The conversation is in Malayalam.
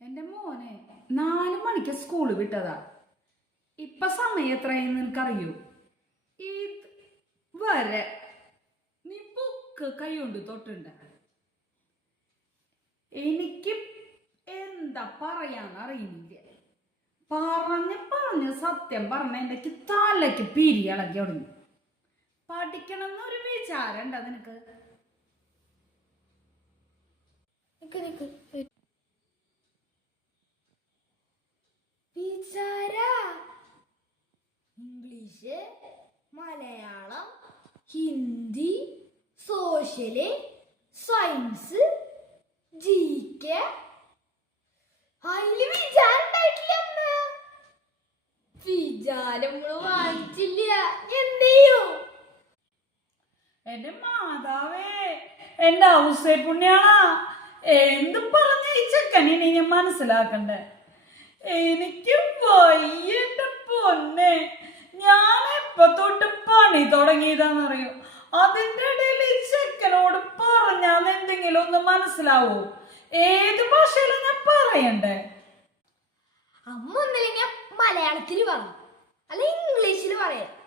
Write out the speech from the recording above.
എന്റെ മോനെ നാല് മണിക്ക് സ്കൂൾ വിട്ടതാ. ഇപ്പൊ സമയം എത്രയെന്ന് നിനക്കറിയോ? ഇത് വരെ നീ ബുക്ക് കൈകൊണ്ട് തൊട്ടുണ്ട് എനിക്ക് എന്താ പറയാന്ന് അറിയുന്നില്ല. പറഞ്ഞ് പറഞ്ഞ് സത്യം പറഞ്ഞ എനിക്ക് പിരി ഇളകി തുടങ്ങി. പഠിക്കണം എന്നൊരു വിചാരം ഉണ്ടോ നിനക്ക്? നിക്ക് നിക്ക്. വിചാര. English Malayalam Hindi social science G K അതിൽ വിചാരണ്ടായിട്ടില്ല വിചാരം വായിച്ചില്ല. എന്ത് ചെയ്യും? എന്റെ മാതാവേ എന്റെ ഔസേ പുണ്യാളാ എന്തും പറഞ്ഞ ഈ ചെക്കനെ ഞാൻ മനസ്സിലാക്കണ്ടേ? എനിക്ക് വയ്യ എന്റെ പൊന്നെ. ഞാൻ എപ്പോ തൊട്ട് പണി തുടങ്ങിയതാണെന്നറിയോ? അതിന്റെ ഇടയിൽ ഈ ചെക്കനോട് പറഞ്ഞാൽ എന്തെങ്കിലും ഒന്ന് മനസ്സിലാവോ? ഏത് ഭാഷയിലും ഞാൻ പറയണ്ടേ? അമ്മ ഒന്നില്ലെങ്കിൽ മലയാളത്തിൽ പറ. അല്ല ഇംഗ്ലീഷിൽ പറയാം.